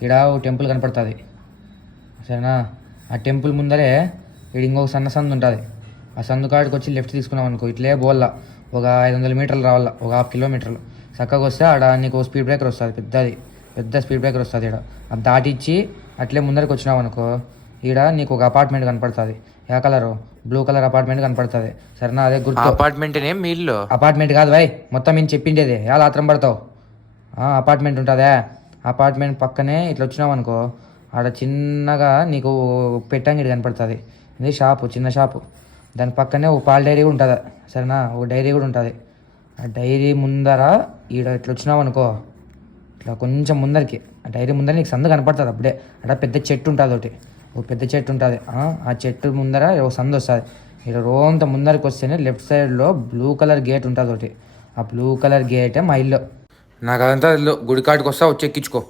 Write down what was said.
ఇక్కడ ఓ టెంపుల్ కనపడుతుంది సరేనా. ఆ టెంపుల్ ముందరే ఇక్కడ ఇంకొక సన్న సందు ఉంటుంది. ఆ సందు కాడికి వచ్చి లెఫ్ట్ తీసుకున్నాం అనుకో, ఇట్లే బోల్లా ఒక 500 మీటర్లు రావాలా, ఒక 1/2 కిలోమీటర్లు చక్కగా వస్తే ఆడ నీకు స్పీడ్ బ్రేకర్ వస్తుంది, పెద్ద స్పీడ్ బ్రేకర్ వస్తుంది. ఇక్కడ అది దాటిచ్చి అట్లే ముందరికి వచ్చినావు అనుకో, ఈడ నీకు ఒక అపార్ట్మెంట్ కనపడుతుంది. ఏ కలరు? బ్లూ కలర్ అపార్ట్మెంట్ కనపడుతుంది సరేనా. అదే గుర్తు. అపార్ట్మెంట్ మీ ఇల్లు? అపార్ట్మెంట్ కాదు భాయ్, మొత్తం నేను చెప్పిండేది ఎలా ఆత్రం పడతావు. అపార్ట్మెంట్ ఉంటుందా, అపార్ట్మెంట్ పక్కనే ఇట్లా వచ్చినావు అనుకో, ఆడ చిన్నగా నీకు పెట్టంగిడి కనపడుతుంది. ఇది షాపు, చిన్న షాపు. దాని పక్కనే ఒక పాల డైరీ కూడా ఉంటుంది సరేనా, ఒక డైరీ కూడా ఉంటుంది. ఆ డైరీ ముందర ఈడ ఇట్లా వచ్చినావు అనుకో, ఇట్లా కొంచెం ముందరికి ఆ డైరీ ముందర నీకు సందు కనపడుతుంది. అప్పుడే అక్కడ పెద్ద చెట్టు ఉంటుంది, ఒకటి ఒక పెద్ద చెట్టు ఉంటుంది. ఆ చెట్టు ముందర ఒక సందు వస్తుంది. ఇక్కడ రోంత ముందరికి వస్తేనే లెఫ్ట్ సైడ్లో బ్లూ కలర్ గేట్ ఉంటుంది ఒకటి. ఆ బ్లూ కలర్ గేటే మా ఇల్లు. నాకు అదంతా గుడికాడికి వస్తా వచ్చి ఎక్కించుకో.